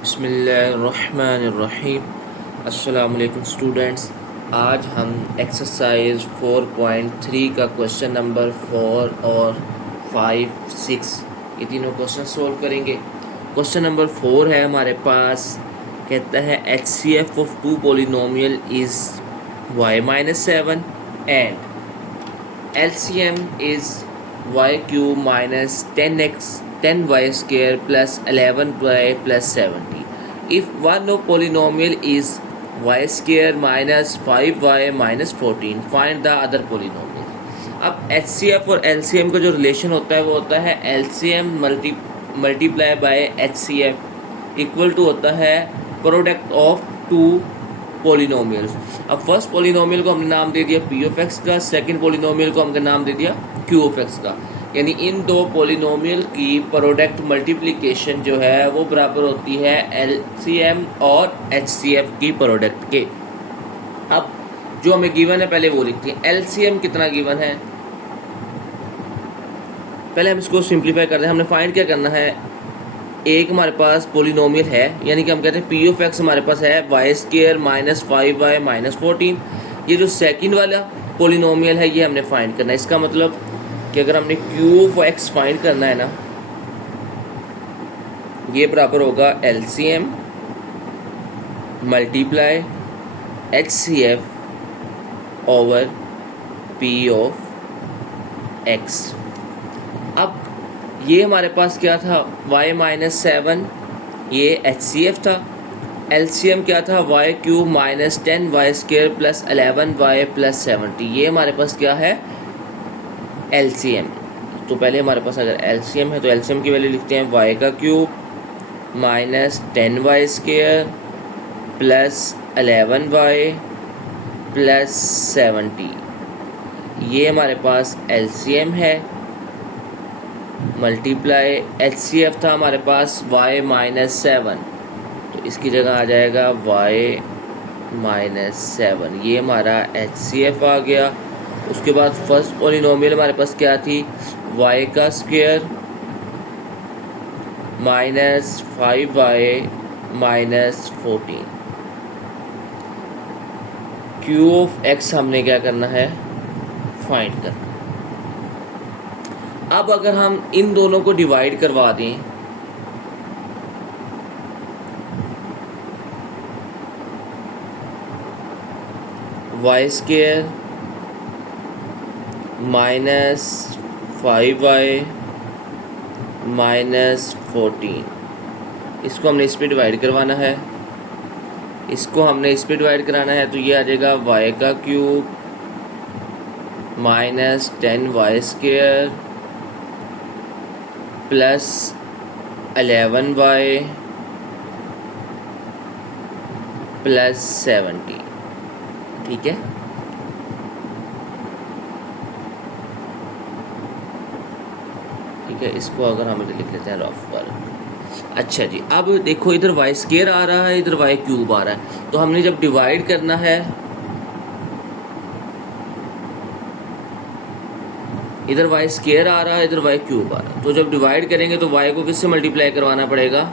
बिस्मिल्लाहिर्रहमानिर्रहीम। अस्सलाम वालेकुम स्टूडेंट्स। आज हम एक्सरसाइज 4.3 का क्वेश्चन नंबर 4 और 5, 6 ये तीनों क्वेश्चन सोल्व करेंगे। क्वेश्चन नंबर 4 है हमारे पास, कहता है HCF of two polynomial is y-7 and LCM is y³ minus 10y square plus 11y plus 70. If one of polynomial is y square minus 5y minus 14, find the other polynomial. अब HCF और LCM का जो relation होता है वो होता है LCM multiply by HCF equal to होता है प्रोडक्ट ऑफ टू पोलिनोमियल्स। अब फर्स्ट पोलिनोमियल को हमने नाम दे दिया पी ऑफ एक्स का, सेकंड पोलिनोमियल को हमने नाम दे दिया क्यू ऑफ एक्स का। यानी इन दो पोलिनोमियल की प्रोडक्ट मल्टीप्लिकेशन जो है वो बराबर होती है एलसीएम और एचसीएफ की प्रोडक्ट के। अब जो हमें गिवन है पहले वो लिखते हैं। एलसीएम कितना गिवन है, पहले हम इसको सिंप्लीफाई करते हैं। हमने फाइंड क्या करना है, एक हमारे पास पोलिनोमियल है, यानी कि हम कहते हैं पी ऑफ एक्स हमारे पास है Y square minus 5y minus 14। ये जो सेकंड वाला पोलिनोमियल है ये हमने फाइंड करना है। इसका मतलब कि अगर हमने क्यू ऑफ एक्स फाइंड करना है ना, ये बराबर होगा LCM multiply HCF over P of x. अब ये हमारे पास क्या था, y-7, ये HCF था। LCM क्या था, y³ minus 10y square plus 11y plus 70। ये हमारे पास क्या है, LCM। तो पहले हमारे पास अगर LCM है तो LCM की वैल्यू लिखते हैं y³ minus 10y square plus 11y plus 70। ये हमारे पास LCM है मल्टीप्लाई HCF था हमारे पास y-7, तो इसकी जगह आ जाएगा y-7। ये हमारा HCF आ गया। उसके बाद फर्स्ट पोलिनोमियल हमारे पास क्या थी, y² minus 5y minus 14। Q of x हमने क्या करना है, फाइंड करना। अब अगर हम इन दोनों को डिवाइड करवा दें, y² माइनस 5y माइनस 14, इसको हमने इस पे डिवाइड करवाना है, इसको हमने इस पे डिवाइड कराना है, तो ये आ जाएगा y³ minus 10y² plus 11y plus 70। ठीक है, ठीक है, इसको अगर हम इधर लिख लेते हैं रफ पर। अच्छा जी, अब देखो इधर y² आ रहा है, इधर y³ आ रहा है, तो हमने जब डिवाइड करना है, इधर y² आ रहा है, इधर y³ आ रहा है, तो जब डिवाइड करेंगे तो y को किससे मल्टीप्लाई करवाना पड़ेगा,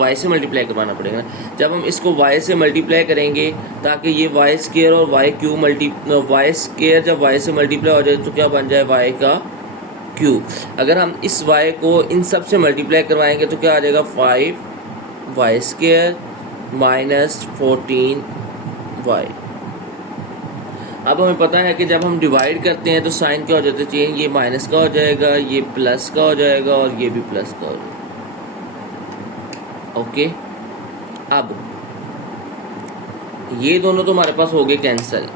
y से मल्टीप्लाई करवाना पड़ेगा। जब हम इसको y से मल्टीप्लाई करेंगे ताकि ये y² और y³ y² जब y से मल्टीप्लाई हो जाए तो क्या बन जाए, y³ अगर हम इस y को इन सब से मल्टीप्लाई करवाएंगे तो क्या आ जाएगा, 5y² माइनस 14y। अब हमें पता है कि जब हम डिवाइड करते हैं तो साइन क्या हो जाता है चेंज, ये माइनस का हो जाएगा, ये प्लस का हो जाएगा और ये भी प्लस का हो जाएगा। ओके, अब ये दोनों तो हमारे पास हो गए कैंसिल।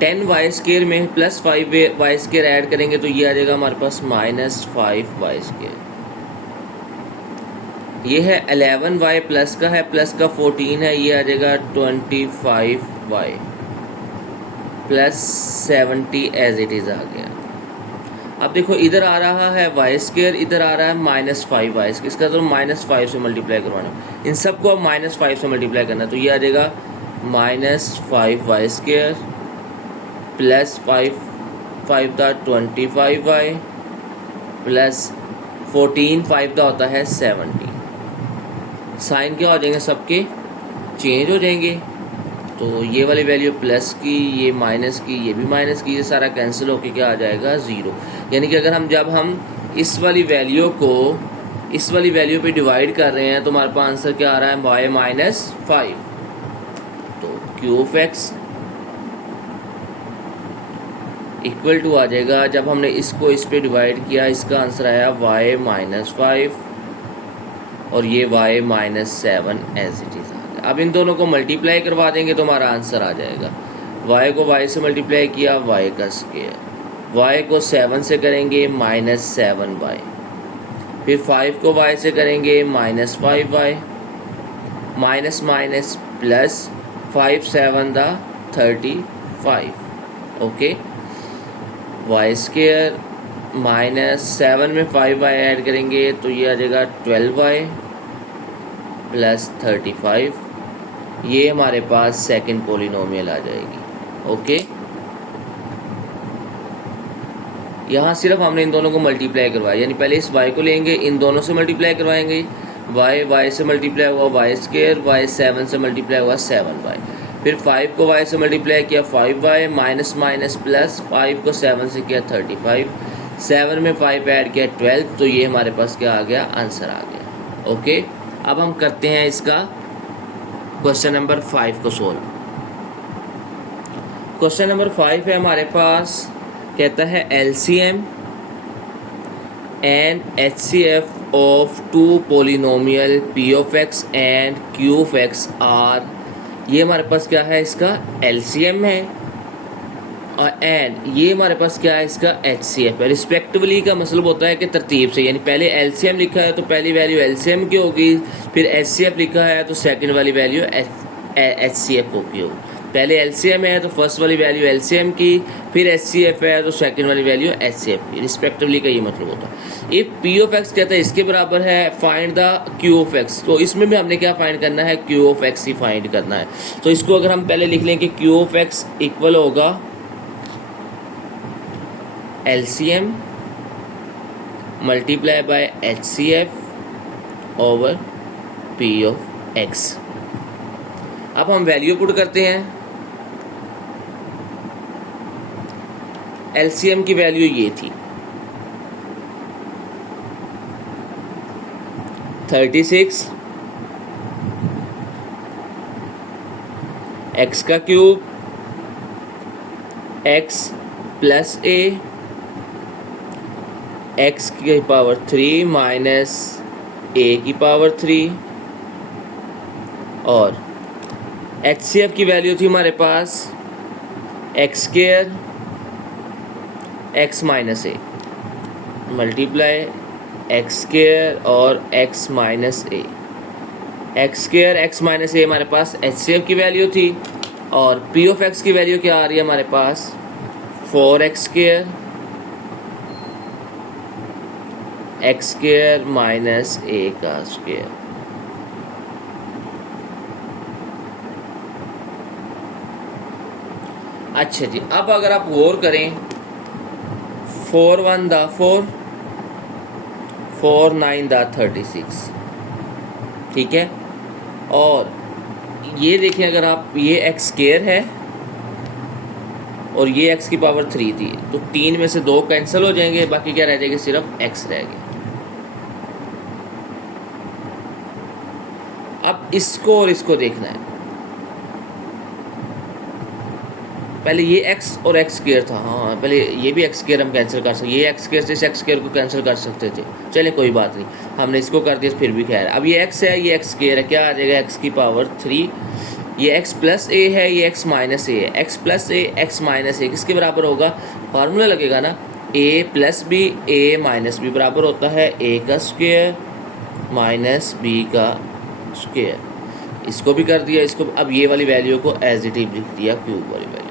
टेन वाई स्क्वायर में प्लस 5y स्क्वायर ऐड करेंगे तो ये आ जाएगा हमारे पास माइनस 5y स्क्वायर। ये है 11y प्लस का है, प्लस का 14 है, ये आ जाएगा 25y plus 70 as it is आ गया। अब देखो इधर आ रहा है y², इधर आ रहा है माइनस 5y, इसका तो माइनस 5 से मल्टीप्लाई करवाना, इन सबको अब माइनस 5 से मल्टीप्लाई करना, तो ये आ जाएगा माइनस 5y² प्लस 5 5 दा 25y प्लस 14 5 दा होता है 70। साइन क्या हो जाएंगे, सबके चेंज हो जाएंगे। तो ये वाली वैल्यू प्लस की, ये माइनस की, ये भी माइनस की, ये सारा कैंसिल होके क्या आ जाएगा 0। यानी कि अगर जब हम इस वाली वैल्यू को इस वाली वैल्यू पे डिवाइड कर रहे हैं तो हमारे पास आंसर क्या आ रहा है, y माइनस 5। तो q of x equal to आ जाएगा, जब हमने इसको इस पे डिवाइड किया इसका आंसर आया y माइनस 5 और ये y minus 7 as it is. अब इन दोनों को मल्टीप्लाई करवा देंगे तो हमारा आंसर आ जाएगा। y को y से मल्टीप्लाई किया, y का स्क्वायर, y को 7 से करेंगे माइनस 7y, फिर 5 को y से करेंगे minus 5y, minus minus plus 5 7 दा 35। ओके, y स्क्वायर माइनस 7 में 5y ऐड करेंगे तो ये आ जाएगा 12y प्लस 35। ये हमारे पास सेकंड पोलिनोमियल आ जाएगी। ओके, यहाँ सिर्फ हमने इन दोनों को मल्टीप्लाई करवाया, यानी पहले इस y को लेंगे, इन दोनों से मल्टीप्लाई करवाएंगे, y से मल्टीप्लाई हुआ y स्क्वायर, y 7 से मल्टीप्लाई हुआ 7y, फिर 5 को y से मल्टीप्लाई किया 5y, माइनस माइनस प्लस 5 को 7 से किया 35, 7 में 5 ऐड किया 12। तो ये हमारे पास क्या आ गया, आंसर आ गया। ओके, अब हम करते हैं इसका क्वेश्चन नंबर 5 को सोल्व। क्वेश्चन नंबर 5 है हमारे पास, कहता है LCM and HCF of two polynomial P of x and Q of x are. ये हमारे पास क्या है, इसका LCM है, और एंड ये हमारे पास क्या है, इसका HCF है। रिस्पेक्टिवली का मतलब होता है कि तरतीब से, यानी पहले LCM लिखा है तो पहली वैल्यू LCM की होगी, फिर HCF लिखा है तो सेकंड वाली वैल्यू HCF होगी। पहले LCM है तो फर्स्ट वाली वैल्यू LCM की, फिर HCF है तो सेकंड वाली वैल्यू HCF की। रिस्पेक्टिवली का ये मतलब होता है। इफ P ऑफ एक्स कहता है इसके बराबर है, find the Q of x, तो इसमें भी हमने क्या फाइंड करना है, Q of x he find करना है। तो इसको अगर हम पहले लिख लें कि Q ऑफ एक्स इक्वल होगा LCM multiply by HCF over P of x. अब हम वैल्यू पुट करते हैं। LCM की वैल्यू ये थी 36, x का cube, x plus a, x की पावर 3 माइनस a की पावर 3, और HCF की वैल्यू थी हमारे पास x square x minus a multiply x square और x minus a। x square x minus a हमारे पास HCF की वैल्यू थी, और P ऑफ x की वैल्यू क्या आ रही है हमारे पास 4x square x square minus a का स्क्वायर। अच्छा जी, अब अगर आप गौर करें 4 1 दा 4, 4 9 दा 36, ठीक है। और ये देखें, अगर आप ये x स्क्वायर है और ये x की पावर 3 थी, तो 3 में से 2 कैंसिल हो जाएंगे, बाकी क्या रह जाएगी, सिर्फ x रह गया। अब इसको और इसको देखना है। पहले ये x और x स्क्वायर था, हाँ पहले ये भी x स्क्वायर हम कैंसिल कर सकते, ये x स्क्वायर से इस x स्क्वायर को कैंसिल कर सकते थे। चलिए कोई बात नहीं, हमने इसको कर दिया, फिर भी खैर। अब ये x है, ये x स्क्वायर है, क्या आ जाएगा, x की पावर 3, ये x प्लस a है, ये x माइनस a है, x plus a x minus a किसके बराबर होगा, फार्मूला लगेगा ना, a plus b a minus b बराबर होता है a का स्क्वायर माइनस b का स्क्वायर। इसको भी कर दिया, इसको अब ये वाली वैल्यू को एज इट इज लिख दिया, क्यूब वाली वैल्यू।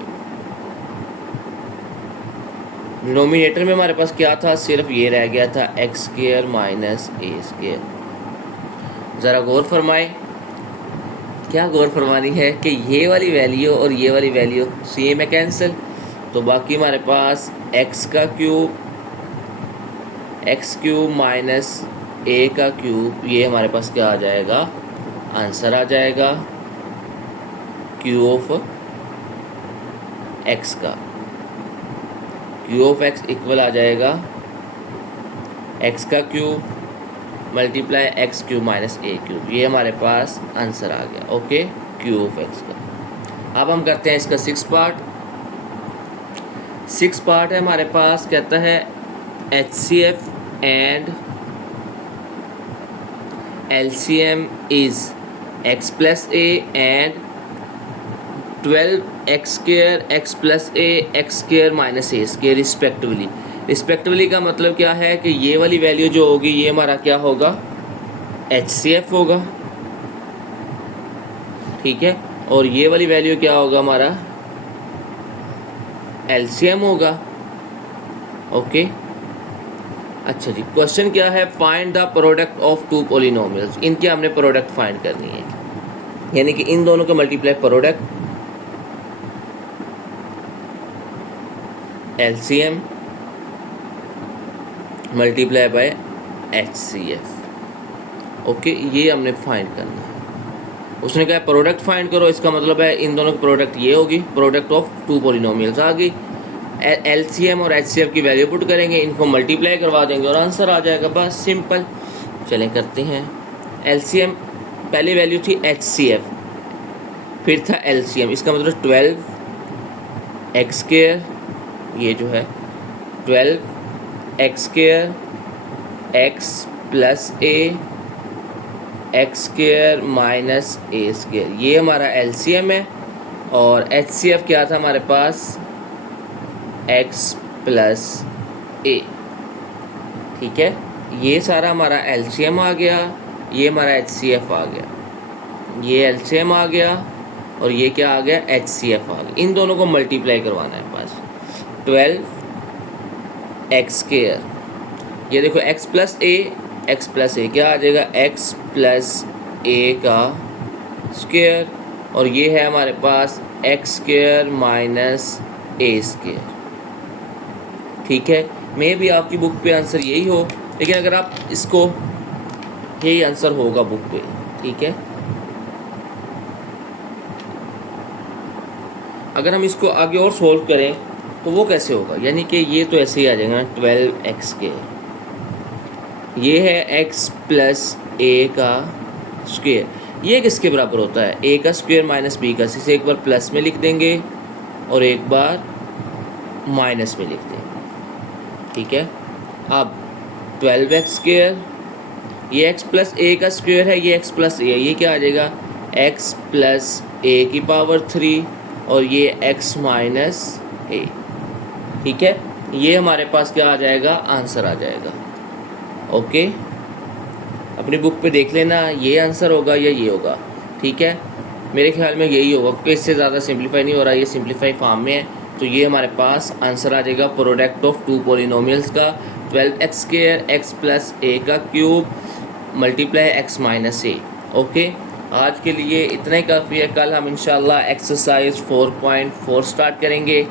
डिनोमिनेटर में हमारे पास क्या था, सिर्फ ये रह गया था एक्स स्क्वायर माइनस ए स्क्वायर। ज़रा गौर फरमाएं, क्या गौर फरमानी है कि ये वाली वैल्यू और ये वाली वैल्यू सेम है, कैंसिल, तो बाकी हमारे पास एक्स क्यूब माइनस ए का क्यूब, ये हमारे पास क्या आ जाएगा, आंसर आ जाएगा क्यू ऑफ एक्स का। क्यू ऑफ एक्स इक्वल आ जाएगा एक्स का cube multiply x cube minus a cube, ये हमारे पास आंसर आ गया। ओके, क्यू ऑफ एक्स का। अब हम करते हैं इसका सिक्स पार्ट है हमारे पास, कहता है HCF and LCM is x plus A and 12x square x plus A x square minus A square respectively का मतलब क्या है कि ये वाली वैल्यू जो होगी ये हमारा क्या होगा, HCF होगा, ठीक है, और ये वाली वैल्यू क्या होगा, हमारा LCM होगा। ओके, अच्छा जी, क्वेश्चन क्या है, find the product of two polynomials. इनके हमने प्रोडक्ट फाइंड करनी है, यानी कि इन दोनों का multiply product LCM multiply by HCF। Okay, ये हमने फाइंड करना है। उसने कहा प्रोडक्ट फाइंड करो, इसका मतलब है इन दोनों की प्रोडक्ट ये होगी, प्रोडक्ट ऑफ टू पॉलिनोमियल्स आ गई। LCM और HCF की वैल्यू पुट करेंगे, इनको मल्टीप्लाई करवा देंगे और आंसर आ जाएगा, बस सिंपल। चलें करते हैं। LCM पहली वैल्यू थी HCF, फिर था LCM, इसका मतलब 12x स्क्वायर, ये जो है 12x स्क्वायर x प्लस ए एक्स स्क्वायर माइनस ए स्क्वायर, ये हमारा LCM है। और HCF क्या था हमारे पास, x प्लस ए, ठीक है, ये सारा हमारा LCM आ गया, ये हमारा HCF आ गया, ये LCM आ गया और ये क्या आ गया, HCF आ गया। इन दोनों को मल्टीप्लाई करवाना है पास, 12x स्क्वायर, ये देखो x प्लस ए क्या आ जाएगा, x प्लस ए का स्क्वायर, और ये है हमारे पास x स्क्वायर माइनस ए स्क्वायर, ठीक है। मे भी आपकी बुक पे आंसर यही हो, लेकिन अगर आप इसको, यही आंसर होगा बुक पे, ठीक है। अगर हम इसको आगे और सोल्व करें तो वो कैसे होगा, यानी कि ये तो ऐसे ही आ जाएगा 12x के, ये है x प्लस ए का स्क्वायर, ये किसके बराबर होता है, a का स्क्वायर माइनस b का, इसे एक बार प्लस में लिख देंगे और एक बार माइनस में लिख देंगे, ठीक है। अब 12x स्क्वायर, ये x प्लस ए का स्क्वायर है, ये x प्लस ए, ये क्या आ जाएगा, x प्लस ए की पावर 3 और ये x माइनस ए, ठीक है। ये हमारे पास क्या आ जाएगा, आंसर आ जाएगा। ओके, अपनी बुक पे देख लेना ये आंसर होगा या ये होगा, ठीक है। मेरे ख्याल में यही होगा क्योंकि इससे ज़्यादा सिंप्लीफाई नहीं हो रहा, ये सिंप्लीफाई फॉर्म में है, तो ये हमारे पास आंसर आ जाएगा प्रोडक्ट ऑफ टू पॉलिनोमियल्स का 12x स्क्वायर x प्लस ए का क्यूब मल्टीप्लाई x माइनस ए। ओके, आज के लिए इतना ही काफ़ी है, कल हम इंशाल्लाह एक्सरसाइज 4.4 स्टार्ट करेंगे।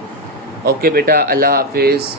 ओके बेटा, अल्लाह हाफिज़।